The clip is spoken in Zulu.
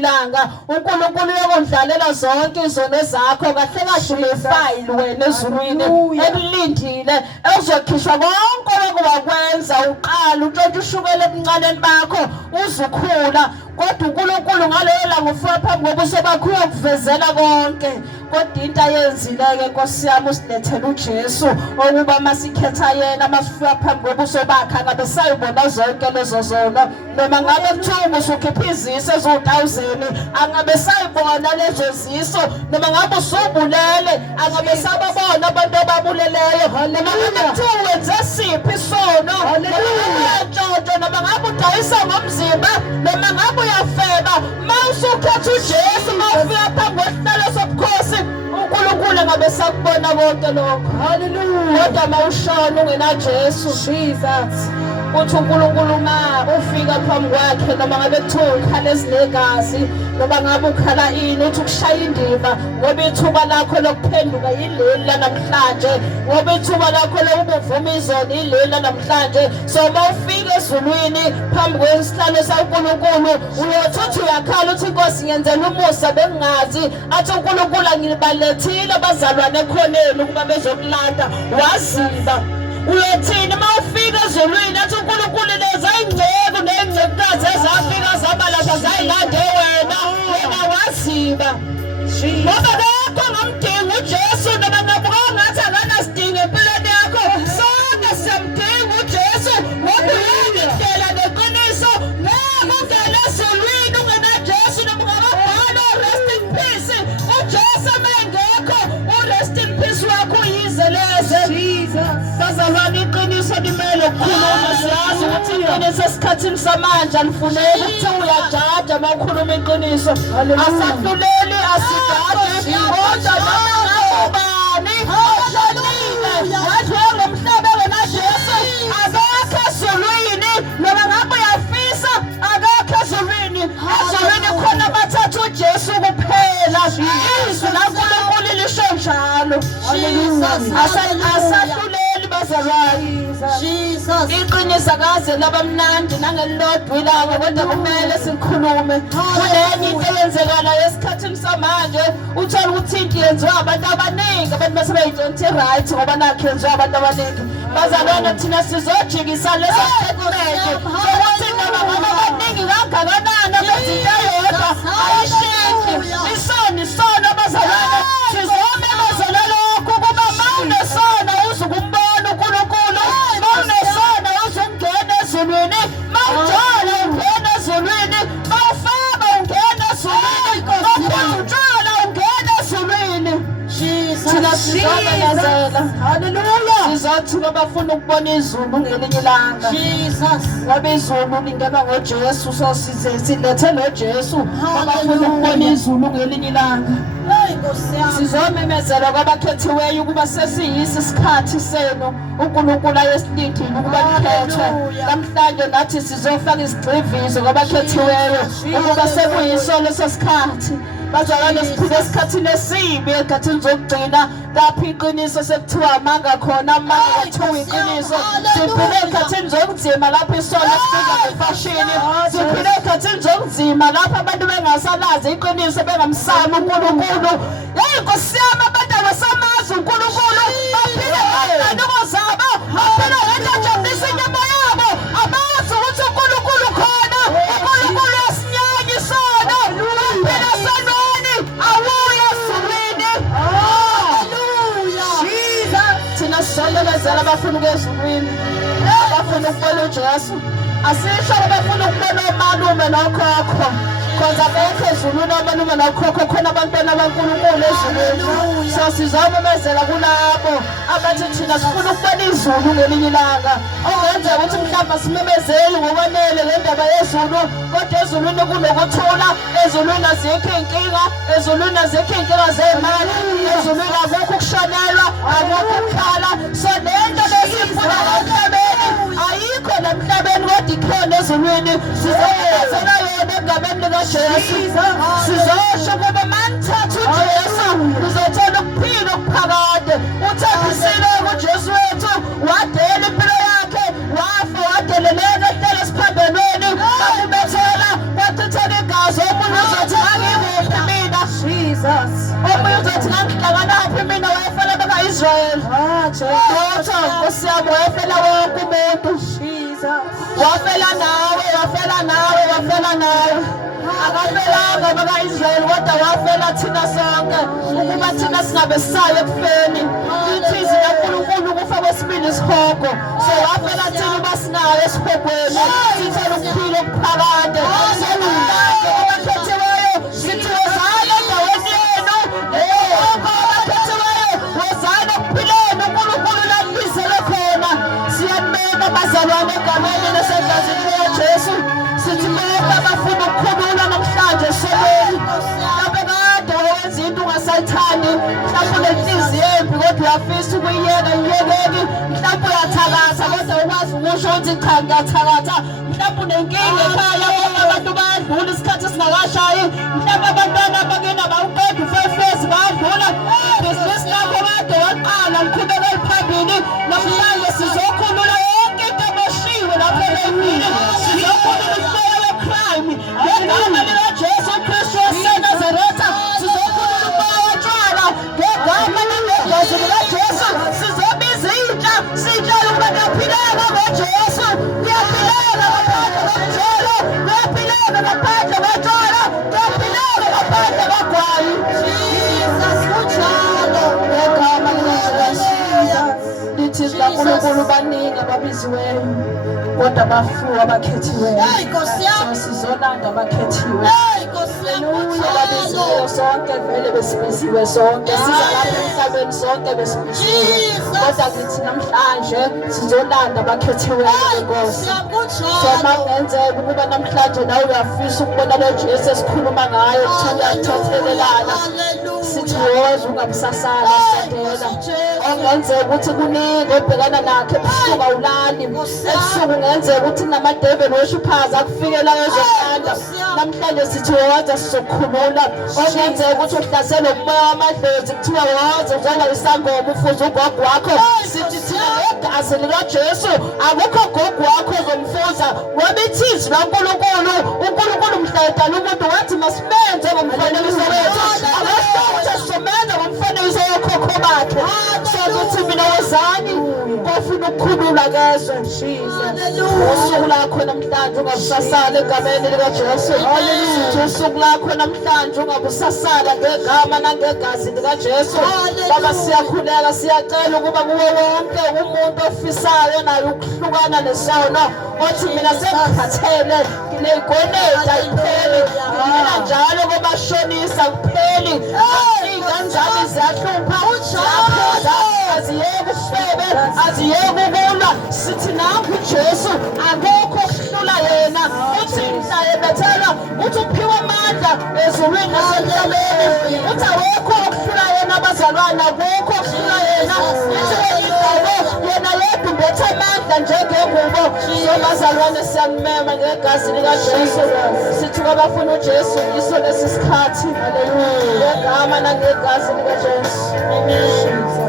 ilanga uNkulunkulu uyokudlalela zonke izono zakho kahle kahle lefile wena ezulwini ekulindile ezokhishwa konke okwakwenza uqala utshontshe ushukela ebuncaneni bakho uzukhula kodwa uNkulunkulu ngaleyo langa ufika phambi kobuso bakho uyokuvezela konke kodwa into ayenzile-ke Nkosi yami usilethele uJesu okuba masikhetha yena masifika phambi kobuso bakhe angabe sayibona zonke lezo zono noma ngabe kuthiwa usukhipha iziso eziwu-1000 angabe sayibona lezo ziso noma ngabe usubulele angabe sababona abantu ababuleleyo noma ngabe kuthiwa wenze siphi isono noma ngabe uyantshontsha noma ngabe udayisa ngomzimba noma ngabe uyafeba mawusukhetha uJesu mawufika phambi kwesihlalo sobukhosi uNkulunkulu ngabe sakubona konke lokho. Hallelujah. Kodwa mawushona ungena Jesu Jesus uthi uNkulunkulu ma ufika phambi kwakhe noma ngabe kuthiwa ukhala ezinegazi noma ngabe ukhala ini uthi ukushaya indiva ngoba ithuba lakho lokuphenduka yileli lanamhlanje ngoba ithuba lakho lokuvuma izono yileli lanamhlanje so mawufika ezulwini phambi kwesihlalo saNkulunkulu uyothi uyakhala uthi Nkosi ngenzela umusa bengingazi athi uNkulunkulu angilibalethile abazalwane ekhoneni ukuba bezokulanda waziba uyothini mawufika ezulwini athi uNkulunkulu leza ingcebo nengcekazi ezafika zabalapha zayilande wena waziba ngoba lokho ngamdinga uJesu noma ngabuka ngathi akanasidingo empilweni yakho sonke siyamdinga uJesu ngoba uyindlela neqiniso ngeke ezulwini ungena Jesu noma ngabhala rest in peace uJesu mengekho urest in peace wakho yizeleze bazalwane iqiniso limele ukukhuluma siyazi ukuthi iqiniso esikhathini samanje alifuneki ukuthi uyajaja mawukhuluma iqiniso asahluleli asijaji kodwa noma ngubani oshonile wadlula ngomhlaba wena Jesu akakho ezulwini noma ngabe uyafisa akakho ezulwini khona bathatha uJesu kuphela izwi laNkulunkulu lisho njalo asahluleli bazalwane Jesus iqiniso akaze labamnandi nangelilodwa ilanga kodwa kumele sikhulume kunenye into eyenzekala esikhathini samanje uthola ukuthi into yenziwa abantu abaningi abantu basebeyidonti right ngoba nakho yenziwa abantu abaningi bazalwane thina sizojikisa leso statement ukuthi noma abaningi kangakanani abezinto eyodwa ayishiki isono bazalwane sizome bazalwane lokhu kuba mawunesona uzukumbona uNkulunkulu mawunesona uzungena ezulwini mawujala ungena ezulwini mawufaba ungena ezulwini mawujala ungena ezulwini thina sizomemezela haleluya sizothi abafuna ukubona izulu ngelinye ilanga Jesus ngoba izulu lingenwa ngoJesu so silethe noJesu abafuna ukubona izulu ngelinye ilanga sizomemezela kwabakhethiweyo ukuba sesiyisi isikhathi senu uNkulunkulu ayesilindile ukuba likhethwe namhlanje nathi sizofaka isigcivizo kwabakhethiweyo ukuba sekuyiso leso sikhathi bazalwane siphile esikhathini esibi ekhathini zokugcina lapho iqiniso sekuthiwa amanga khona amanga kuthiwa iqiniso siphile ekhathini zokunzima lapho isono sifika ngefashini siphile ekhathini zokunzima lapho abantu bengasalazi iqiniso bengamsami uNkulunkulu Nkosi yami abantu abasamazi uNkulunkulu baphile ngezinto zabo baphile ngejabulisa inyama yabo abazi ukuthi uNkulunkulu khona uNkulunkulu yasinyanya isono baphile sononi awuya ezulwini haleluya Jesus thina sizomemezela abafuna ukuya ezulwini abafuna ukubona uJesu asisho abafuna ukubona umalume nokhokho Because abekho ezulwini amalume nokhokho khona abantwana baNkulunkulu ezulwini so sizomemezela kulabo abathi thina sifuna ukubona izulu ngelinye ilanga okwenza ukuthi mhlawumbe simemezeli ngokwanele ngendaba yezulu kodwa ezulwini kunokuthula ezulwini azikho inkinga ezulwini azikho inkinga zemali ezulwini akukho ukushonelwa akukho ukukhala so lento lesifuna emhlabeni ayikho emhlabeni kodwa ikhona ezulwini sizomemezela yona egameni likaJesu sizosho kuba manithatha uJesu uzothola ukuphila okuphakade uthembisile kuJesu wethu wadela impilo yakhe wafa wadeleleka ehlele esiphambelweni akubethela wachitheka igazi omunye uzothi omunye uzothi ngangihlakanaphi mina wayefela baka-Israyeli lotho Nkosi yami wayefela wonke umuntu wafela nawe akafelanga baka-Israyeli kodwa wafela thina sonke ukuba thina singabe sisayo ekufeni ithizi kaNkulunkulu kufa kwesibili isihogo so wafela thina uba sinayo esihogweni sithole ukuphila okuphakade abakhethiweyo sithi wozani endaweni yenu abakhethiweyo wozani ekuphileni uNkulunkulu lakubizele khona siyabeka bazalwane egameni nasegazini likaJesu sithi bonke abafuna ukukhulula namhlanje esolweni mhlawumbe kade wayenza into ungasayithandi mhlawumbe unenhliziyo embi kodwa uyafisa ukuyiyeka yiyekeki mhlawumbe uyathakatha kodwa ukwazi ukusho ukuthi cha ngiyathakatha mhlawumbe unenkinga ekhaya bonke abantu bayadlula isikhathi singakashayi mhlawumbe abantwana abakena bawuqeda u-5 bayadlula ibhizinisi lakho kade waqala liqhubekele phambili namhlanje sizokhulula yonke into emoshiwe lapha emini sizokhulula umoya we-crime ngegama likaJesu Kristu waseNazaretha sizokhulula umoya wotshwala ngegama nangegazi likaJesu sizobiza intsha siyitshela ukuba kuyaphileka ngoJesu kuyaphileka ngaphandle komjelo kuyaphileka ngaphandle kotshwala kuyaphileka ngaphandle kogwayi ngegama likaJesu lithi zikaNkulunkulu baningi ababiziweyo kodwa bafuwa abakhethiweyo sizolanda abakhethiwe ababiziweyo sonke vele besibiziwe sonke siza lapha emhlabeni sonke besibiziwe kodwa kithi namhlanje sizolanda abakhethiweyo Nkosi so makungenzeka ukuba namhlanje nawe uyafisa ukubona lo Jesu esikhuluma ngayo ukuthi uyathethelelana sithi woza ungabusasala sondela ongenzeka ukuthi kuningi obhekana nakhe ebusuku awulali ebusuku kungenzeka ukuthi namadevil worshippers akufikela ezokhanda namhlanje sithi woza sizokhulula ongenzeka ukuthi uhlaselwe umoya wamadlozi kuthiwa woza uzoba isangoma ufuze ugogo wakho sithi thina ngegazi likaJesu akukho gogo wakho ozomfuza ngoba ithizi laNkulunkulu uNkulunkulu mhla edala umuntu wathi masimenze ngomfanekiso wethu akasho ukuthi sizomenza ngomfanekiso wokhokho bakhe sokuthi mina wozani kofuna ukukhulula kezwe usuku lakho namhlanje ungabusasala egameni likaJesu usuku lakho namhlanje ungabusasala ngegama nangegazi likaJesu baba siyakhuleka siyacela ukuba kuwe wonke umuntu ofisayo nayo ukuhlukana nesono othi mina sengikhathele nginegoneda ipheli mina njalo kubashonisa kupheli ingane ziyahlupha aziyeke uhlebe aziyeke ukulwa sithi nangu uJesu akukho okuhlula yena uthi mhla ebethelwa uthi uphiwe amandla ezulwini nasemhlabeni uthi awekho okuhlula yena abazalwane akukho okuhlula yena yena yedwa umbethe amandla njengengubo sobazalwane siyamema ngegazi likaJesu sithi kwabafuna uJesu yiso lesi sikhathi ngegama nangegazi likaJesu.